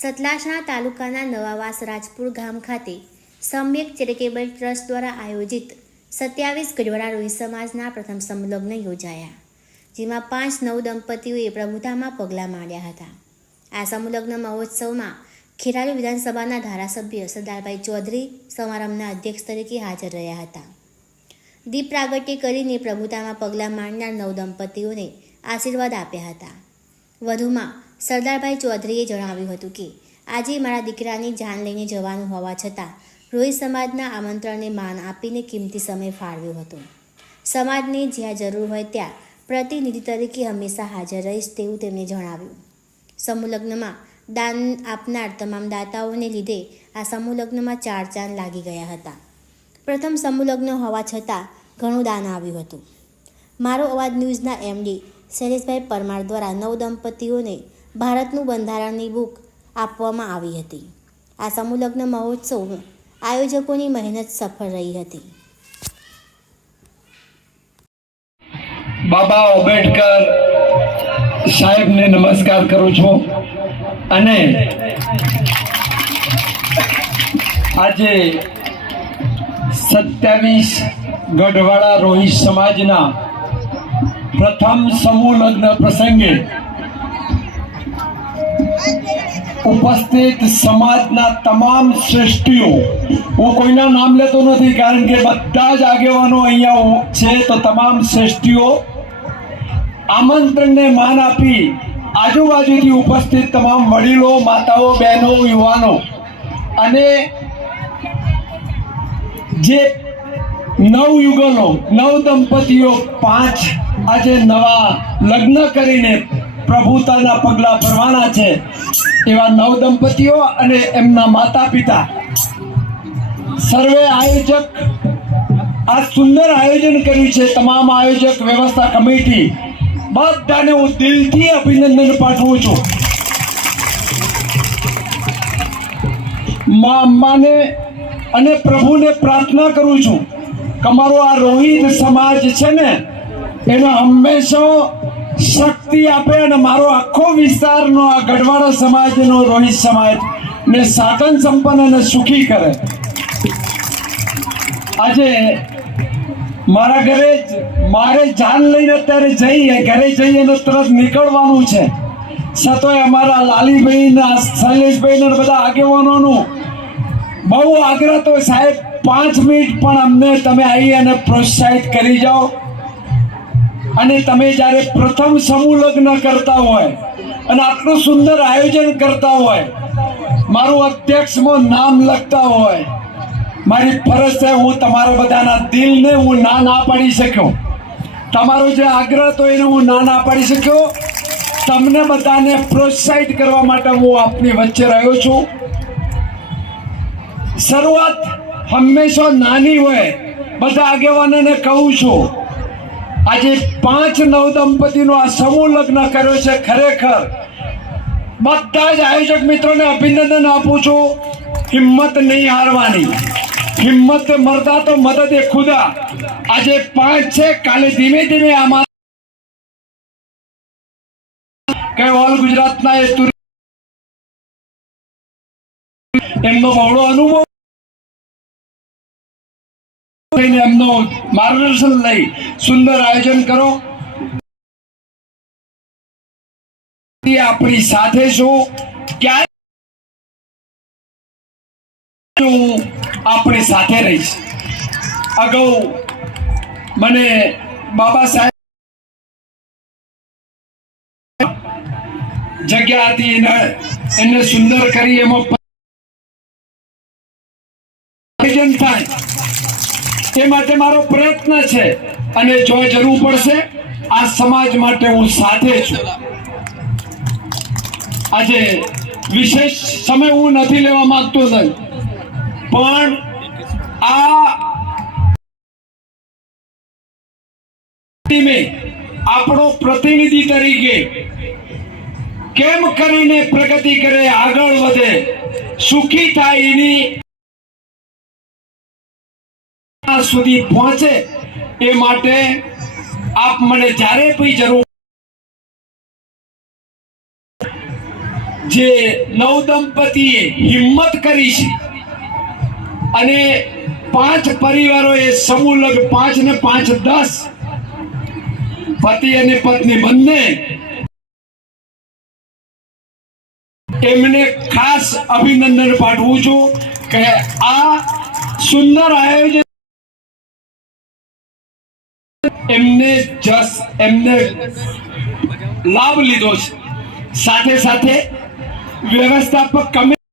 સતલાસણા તાલુકાના નવાવાસ રાજપુર ગામ ખાતે સમ્યક ચેરિટેબલ ટ્રસ્ટ દ્વારા આયોજિત 27 ગઢવાડા રોહિત સમાજના પ્રથમ સમૂહલગ્ન યોજાયા, જેમાં 5 નવદંપતીઓએ પ્રભુતામાં પગલાં માંડ્યા હતા. આ સમૂહલગ્ન મહોત્સવમાં ખેરાલુ વિધાનસભાના ધારાસભ્ય સરદારભાઈ ચૌધરી સમારંભના અધ્યક્ષ તરીકે હાજર રહ્યા હતા. દીપ પ્રાગટ્ય કરીને પ્રભુતામાં પગલાં માંડનાર નવદંપતીઓને આશીર્વાદ આપ્યા હતા. વધુમાં સરદારભાઈ ચૌધરીએ જણાવ્યું હતું કે આજે મારા દીકરાની જાન લઈને જવાનું હોવા છતાં રોહિત સમાજના આમંત્રણને માન આપીને કિંમતી સમય ફાળવ્યો હતો. સમાજને જ્યાં જરૂર હોય ત્યાં પ્રતિનિધિ તરીકે હંમેશા હાજર રહીશ તેવું તેમણે જણાવ્યું. સમૂહલગ્નમાં દાન આપનાર તમામ દાતાઓને લીધે આ સમૂહલગ્નમાં 4 ચાંદ લાગી ગયા હતા. પ્રથમ સમૂહલગ્ન હોવા છતાં ઘણું દાન આવ્યું હતું. મારો અવાજ ન્યૂઝના એમડી શૈલેષભાઈ પરમાર દ્વારા નવદંપતીઓને ભારતનું બંધારણની બુક આપવામાં આવી હતી. આ સમૂહલગ્ન મહોત્સવ આયોજકોની મહેનત સફળ રહી હતી. બાબા આંબેડકર સાહેબને નમસ્કાર કરું છું. અને આજે 27 ગઢવાડા રોહિત સમાજના પ્રથમ સમૂહ લગ્ન પ્રસંગે ઉપસ્થિત સમાજના તમામ શ્રેષ્ઠીઓ, હું કોઈના નામ લેતો નથી કારણ કે બધા જ આગેવાનો અહીંયા છે, તો તમામ શ્રેષ્ઠીઓ આમંત્રણને માન આપી આજુબાજુથી ઉપસ્થિત તમામ વડીલો, માતાઓ, બહેનો, યુવાનો અને જે નવયુગલો, નવદંપતીઓ 5 આજે નવા લગ્ન કરીને પ્રભુતાના પગલા ભરવાના છે, એવા નવદંપતીઓ અને એમના માતા પિતા, સર્વે આયોજક આ સુંદર આયોજન કર્યું છે. તમામ આયોજક, વ્યવસ્થા કમિટી, બધાને હું દિલથી અભિનંદન પાઠવું છું. મા અંબાને અને પ્રભુને પ્રાર્થના કરું છું કે અમારો આ રોહિત સમાજ છે ને એને હંમેશા શક્તિ આપે અને મારો આખો વિસ્તારનો આ ગઢવાડા સમાજનો રોહિત સમાજ ને સાધન સંપન્ન અને સુખી કરે. આજે મારા ઘરે મારે જાન લઈને અત્યારે ઘરે જઈએ અને તરત નીકળવાનું છે, છતાંય અમારા લાલીભાઈ, શૈલેષભાઈ ને બધા આગેવાનોનું બહુ આગ્રહ તો સાહેબ 5 મિનિટ પણ અમને તમે આવી અને પ્રોત્સાહિત કરી જાઓ. અને તમે જ્યારે પ્રથમ સમૂહ લગ્ન કરતા હોય અને આટલું સુંદર આયોજન કરતા હોય, મારું અધ્યક્ષમાં નામ લખતા હોય, મારી ફરજ છે હું તમારા બધાના દિલને હું ના પાડી શક્યો. તમારો જે આગ્રહ તો એને હું ના પાડી શક્યો. તમને બધાને પ્રોત્સાહિત કરવા માટે હું આપની વચ્ચે રહ્યો છું. શરૂઆત હંમેશા નાની હોય. બધા આગેવાનોને કહું છું, આજે 5 નવદંપતીનો આ સમૂહ લગ્ન કર્યો છે. ખરેખર બધા જ આયોજક મિત્રોને અભિનંદન આપું છું. હિંમત નહીં હારવાની. હિંમત મરદા તો મદદ એ ખુદા. આજે 5 છે, કાલે ધીમે ધીમે આમાં કે ઓલ ગુજરાતના એમનો બહોળો અનુભવ, એમનો માર્ગદર્શન લઈ સુંદર આયોજન કરો. આપણી સાથે છું, ક્યારે હું આપણી સાથે રહીશ. અગાઉ મને બાબા સાહેબ જગ્યા હતી એને સુંદર કરી, એમાં આયોજન થાય એ માટે મારો પ્રયત્ન છે. અને જો જરૂર પડશે આ સમાજ માટે હું સાથે છું. આજે વિશેષ સમય હું નથી લેવા માંગતો નથી, પણ આ આપણો પ્રતિનિધિ તરીકે કેમ કરીને પ્રગતિ કરે, આગળ વધે, સુખી થાય, એની સુધી પહોંચે એ માટે આપ મને જ્યારે કોઈ જરૂર જે નવ દંપતીએ હિંમત કરી છે અને 5 પરિવારોએ સમૂહ લગ્ન 5 ને 5 10 પતિ અને પત્ની બંને એમને ખાસ અભિનંદન પાઠવું છું કે આ સુંદર આયોજન એમને લાભ લીધો છે. સાથે સાથે વ્યવસ્થાપક કમિટી